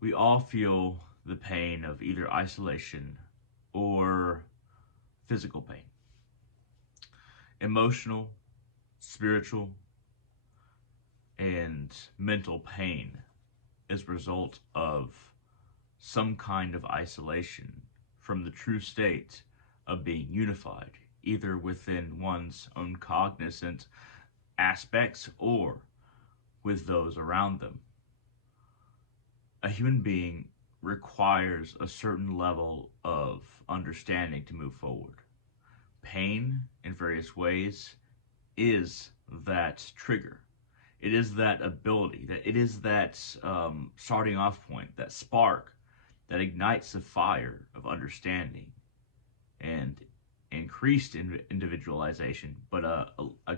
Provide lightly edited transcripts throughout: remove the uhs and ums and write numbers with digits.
We all feel the pain of either isolation or physical pain. Emotional, spiritual, and mental pain is a result of some kind of isolation from the true state of being unified, either within one's own cognizant aspects or with those around them. A human being requires a certain level of understanding to move forward. Pain, in various ways, is that trigger. It is that ability, that it is that starting off point, that spark that ignites the fire of understanding and increased individualization, but a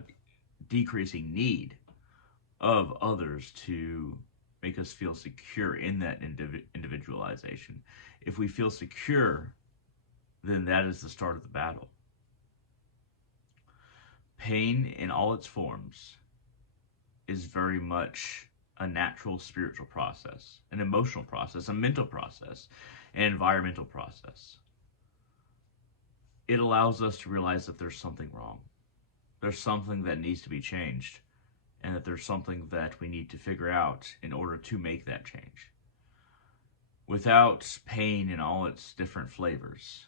decreasing need of others to make us feel secure in that individualization. If we feel secure, then that is the start of the battle. Pain in all its forms is very much a natural spiritual process, an emotional process, a mental process, an environmental process. It allows us to realize that there's something wrong. There's something that needs to be changed, and that there's something that we need to figure out in order to make that change. Without pain in all its different flavors,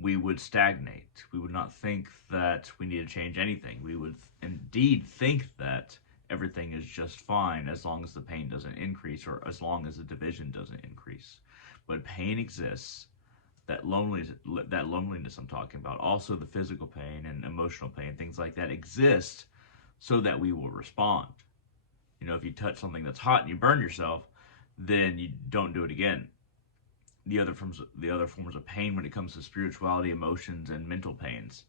we would stagnate. We would not think that we need to change anything. We would indeed think that everything is just fine as long as the pain doesn't increase or as long as the division doesn't increase. But pain exists. That loneliness I'm talking about, also the physical pain and emotional pain, things like that exist so that we will respond. If you touch something that's hot and you burn yourself, then you don't do it again. The other forms of pain when it comes to spirituality, emotions, and mental pains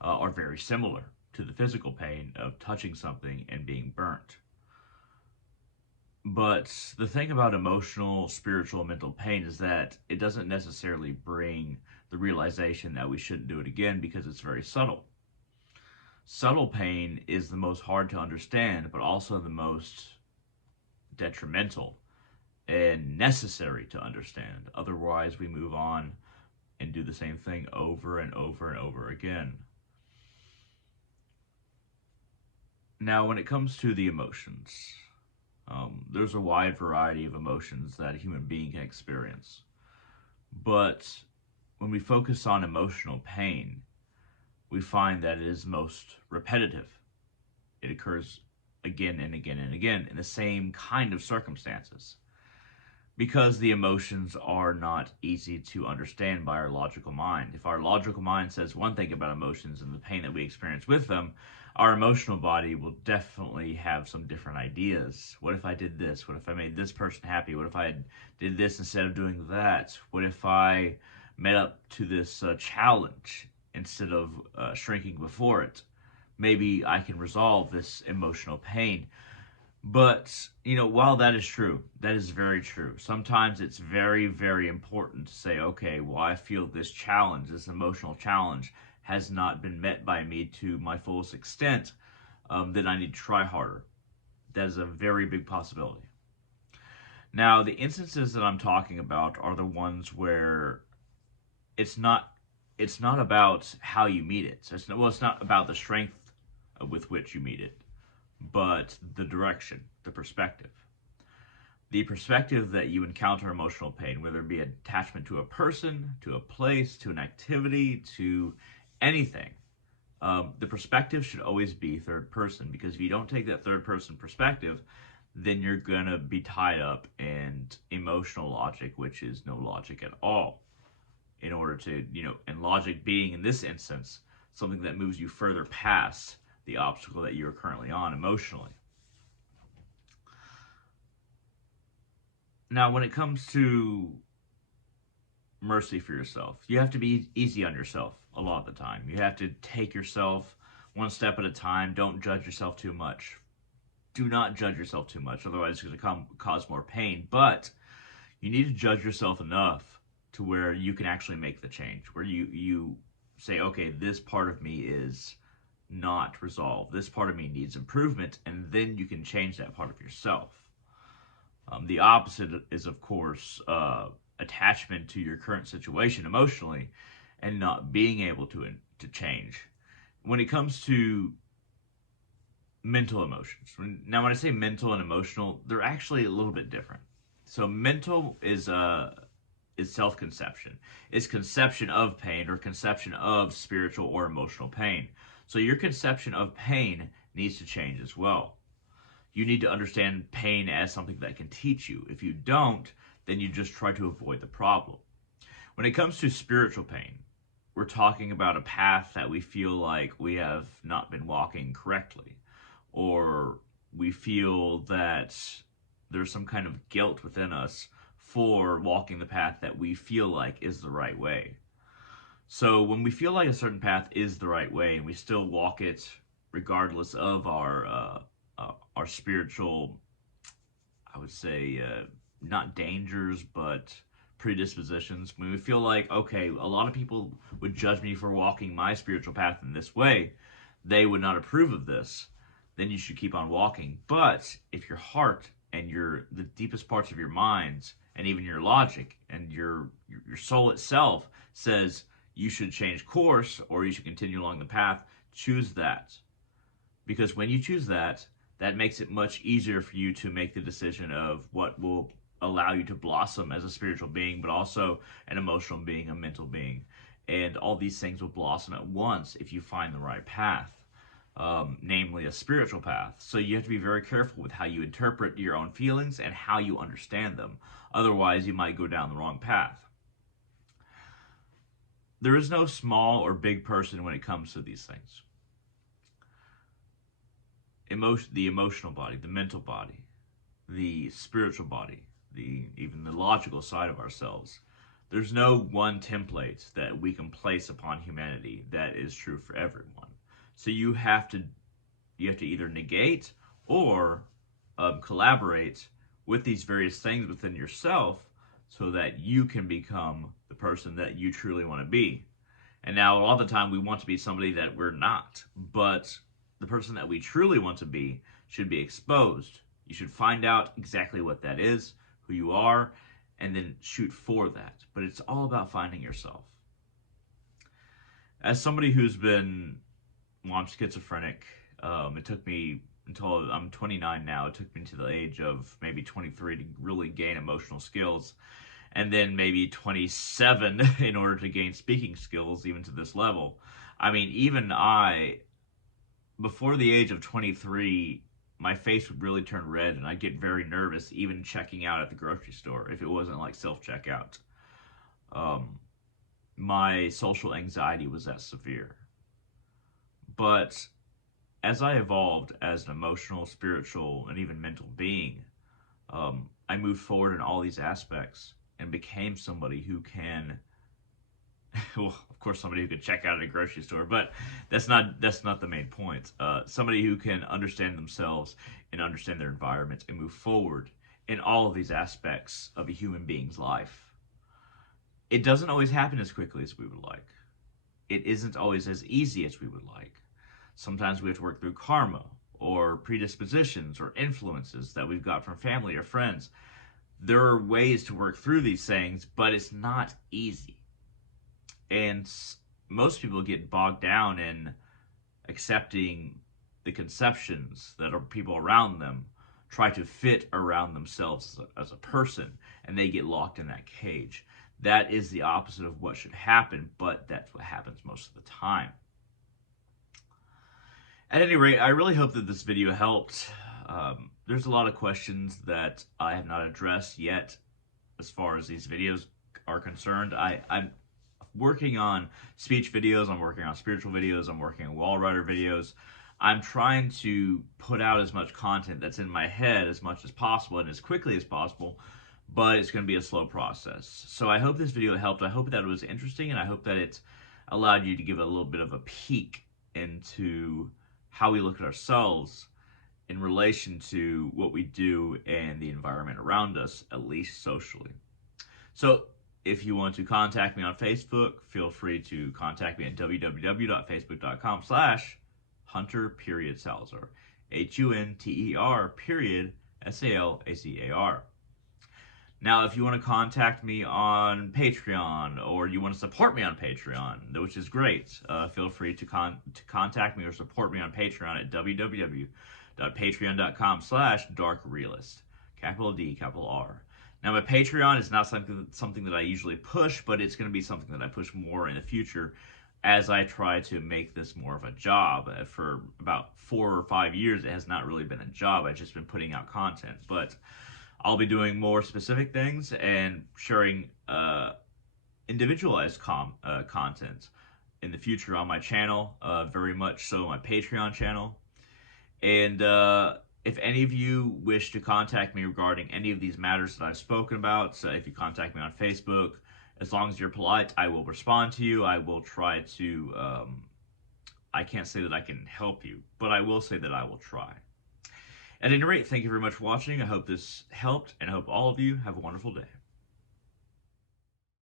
are very similar to the physical pain of touching something and being burnt. But the thing about emotional, spiritual, and mental pain is that it doesn't necessarily bring the realization that we shouldn't do it again because it's very subtle. Subtle pain is the most hard to understand, but also the most detrimental and necessary to understand. Otherwise, we move on and do the same thing over and over and over again. Now, when it comes to the emotions, there's a wide variety of emotions that a human being can experience. But when we focus on emotional pain, we find that it is most repetitive. It occurs again and again and again in the same kind of circumstances. Because the emotions are not easy to understand by our logical mind. If our logical mind says one thing about emotions and the pain that we experience with them, our emotional body will definitely have some different ideas. What if I did this? What if I made this person happy? What if I did this instead of doing that? What if I met up to this challenge instead of shrinking before it? Maybe I can resolve this emotional pain. But, while that is true, that is very true. Sometimes it's very, very important to say, okay, well, I feel this challenge, this emotional challenge, has not been met by me to my fullest extent, then I need to try harder. That is a very big possibility. Now, the instances that I'm talking about are the ones where it's not it's not about how you meet it. So it's not about the strength with which you meet it, but the direction, the perspective. The perspective that you encounter emotional pain, whether it be attachment to a person, to a place, to an activity, to anything, the perspective should always be third person, because if you don't take that third person perspective, then you're going to be tied up in emotional logic, which is no logic at all. In order to, and logic being in this instance something that moves you further past the obstacle that you're currently on emotionally. Now, when it comes to mercy for yourself, you have to be easy on yourself a lot of the time. You have to take yourself one step at a time. Don't judge yourself too much. Do not judge yourself too much, otherwise it's going to cause more pain. But you need to judge yourself enough to where you can actually make the change, where you say, okay, this part of me is not resolved. This part of me needs improvement, and then you can change that part of yourself. The opposite is, of course, attachment to your current situation emotionally and not being able to change. When it comes to mental emotions, now when I say mental and emotional, they're actually a little bit different. So mental is self-conception. It's conception of pain or conception of spiritual or emotional pain. So your conception of pain needs to change as well. You need to understand pain as something that can teach you. If you don't, then you just try to avoid the problem. When it comes to spiritual pain, we're talking about a path that we feel like we have not been walking correctly, or we feel that there's some kind of guilt within us for walking the path that we feel like is the right way. So when we feel like a certain path is the right way and we still walk it regardless of our spiritual, I would say, not dangers, but predispositions. When we feel like, okay, a lot of people would judge me for walking my spiritual path in this way, they would not approve of this, then you should keep on walking. But if your heart and the deepest parts of your minds and even your logic and your soul itself says you should change course or you should continue along the path, choose that. Because when you choose that, that makes it much easier for you to make the decision of what will allow you to blossom as a spiritual being, but also an emotional being, a mental being. And all these things will blossom at once if you find the right path, namely a spiritual path. So you have to be very careful with how you interpret your own feelings and how you understand them. Otherwise, you might go down the wrong path. There is no small or big person when it comes to these things. The emotional body, the mental body, the spiritual body, even the logical side of ourselves. There's no one template that we can place upon humanity that is true for everyone. So you have to either negate or collaborate with these various things within yourself so that you can become the person that you truly want to be. And now, all the time, we want to be somebody that we're not, but the person that we truly want to be should be exposed. You should find out exactly what that is, who you are, and then shoot for that. But it's all about finding yourself. As somebody who's been, well, I'm schizophrenic. It took me until I'm 29 now. It took me to the age of maybe 23 to really gain emotional skills, and then maybe 27 in order to gain speaking skills, even to this level. I mean, even before the age of 23, my face would really turn red and I'd get very nervous even checking out at the grocery store if it wasn't like self-checkout. My social anxiety was that severe. But as I evolved as an emotional, spiritual, and even mental being, I moved forward in all these aspects and became somebody who can, well, of course, somebody who can check out at a grocery store, but that's not the main point. Somebody who can understand themselves and understand their environment and move forward in all of these aspects of a human being's life. It doesn't always happen as quickly as we would like. It isn't always as easy as we would like. Sometimes we have to work through karma or predispositions or influences that we've got from family or friends. There are ways to work through these things, but it's not easy. And most people get bogged down in accepting the conceptions that are people around them try to fit around themselves as a person, and they get locked in that cage. That is the opposite of what should happen, but that's what happens most of the time. At any rate, I really hope that this video helped. There's a lot of questions that I have not addressed yet as far as these videos are concerned. I'm working on speech videos, I'm working on spiritual videos, I'm working on wall rider videos. I'm trying to put out as much content that's in my head as much as possible and as quickly as possible, but it's going to be a slow process. So I hope this video helped. I hope that it was interesting, and I hope that it allowed you to give a little bit of a peek into how we look at ourselves in relation to what we do and the environment around us, at least socially. So if you want to contact me on Facebook, feel free to contact me at www.facebook.com/Hunter Salazar. HUNTER Salazar. Now, if you want to contact me on Patreon or you want to support me on Patreon, which is great, feel free to contact me or support me on Patreon at www.patreon.com/darkrealist. Capital D, capital R. Now, my Patreon is not something that I usually push, but it's going to be something that I push more in the future as I try to make this more of a job. For about 4 or 5 years, it has not really been a job. I've just been putting out content, but I'll be doing more specific things and sharing individualized content in the future on my channel, very much so my Patreon channel. And if any of you wish to contact me regarding any of these matters that I've spoken about, so if you contact me on Facebook, as long as you're polite, I will respond to you. I will try to, I can't say that I can help you, but I will say that I will try. At any rate, thank you very much for watching. I hope this helped, and I hope all of you have a wonderful day.